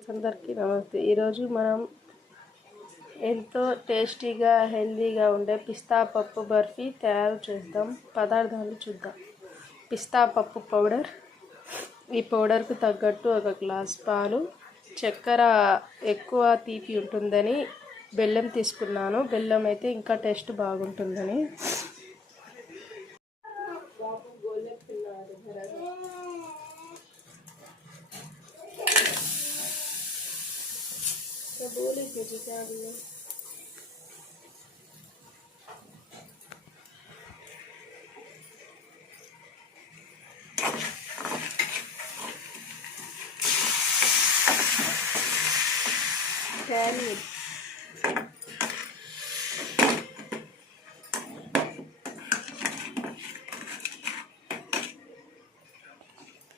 Friends అందరికీ నమస్తే. ఈరోజు మనం ఎంతో టేస్టీగా హెల్తీగా ఉండే పిస్తా పప్పు బర్ఫీ తయారు చేద్దాం. పదార్థాలు చూద్దాం. పిస్తా పప్పు పౌడర్, ఈ పౌడర్కు తగ్గట్టు 1 గ్లాస్ పాలు, చక్కెర ఎక్కువ తీపి ఉంటుందని బెల్లం తీసుకున్నాను. బెల్లం అయితే ఇంకా టేస్ట్ బాగుంటుందని. बोले मुझे क्या दिया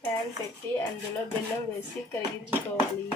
ప్యాన్ పెట్టి అందులో బెల్లం వేసి కరిగించుకోవాలి.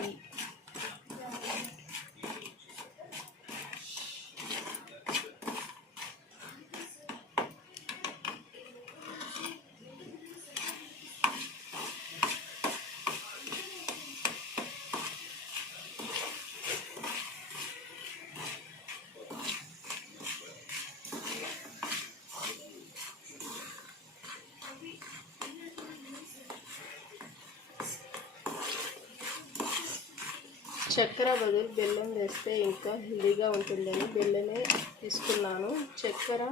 చక్కెర బదులు బెల్లం వేస్తే ఇంకా హెల్దీగా ఉంటుందని బెల్లమే తీసుకున్నాను. చక్కెర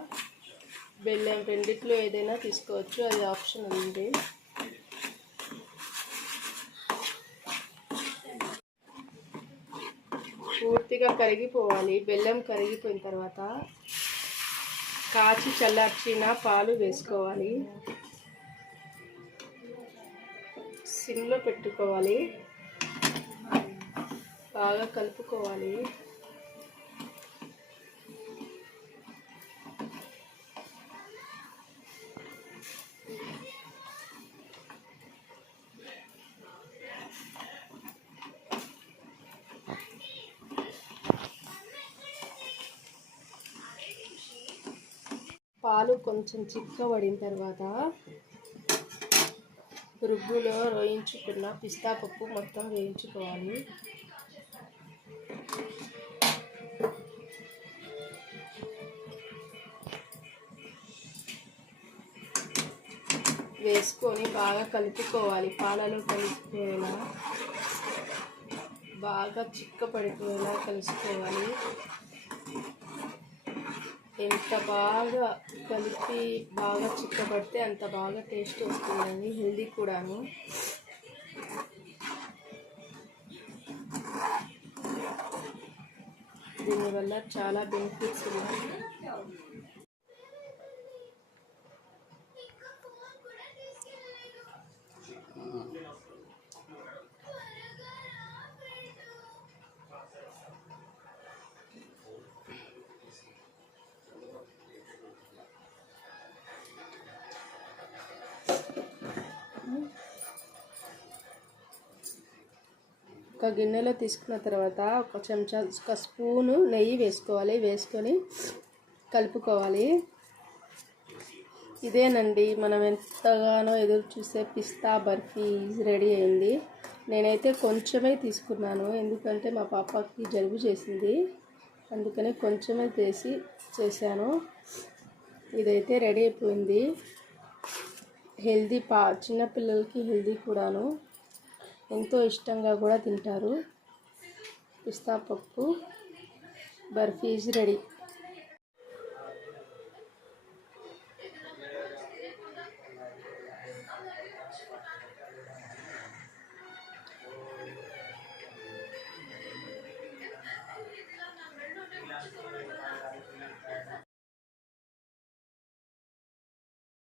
బెల్లం రెండిట్లో ఏదైనా తీసుకోవచ్చు, అది ఆప్షన్ ఉంది. పూర్తిగా కరిగిపోవాలి. బెల్లం కరిగిపోయిన తర్వాత కాచి చల్లార్చిన పాలు వేసుకోవాలి. సిమ్లో పెట్టుకోవాలి. బాగా కలుపుకోవాలి. పాలు కొంచెం చిక్కబడిన తర్వాత రుబ్బులో వేయించుకున్న పిస్తా పప్పు మొత్తం వేయించుకోవాలి. వేసుకొని బాగా కలుపుకోవాలి. పాలలో కలిసిపోయేలా, బాగా చిక్కపడిపోయేలా కలుసుకోవాలి. ఎంత బాగా కలిపి బాగా చిక్కబడితే అంత బాగా టేస్ట్ వస్తుందండి, హెల్దీ కూడాను. దీనివల్ల చాలా బెనిఫిట్స్ ఉన్నాయి. ఒక గిన్నెలో తీసుకున్న తర్వాత ఒక స్పూను నెయ్యి వేసుకోవాలి. వేసుకొని కలుపుకోవాలి. ఇదేనండి మనం ఎంతగానో ఎదురు చూసే పిస్తా బర్ఫీ రెడీ అయింది. నేనైతే కొంచెమే తీసుకున్నాను, ఎందుకంటే మా పాపకి జలుబు చేసింది, అందుకని కొంచెమే చేశాను. ఇదైతే రెడీ అయిపోయింది. హెల్దీ చిన్నపిల్లలకి హెల్దీ కూడాను, ఎంతో ఇష్టంగా కూడా తింటారు. పిస్తా పప్పు బర్ఫీ ఈజ్ రెడీ.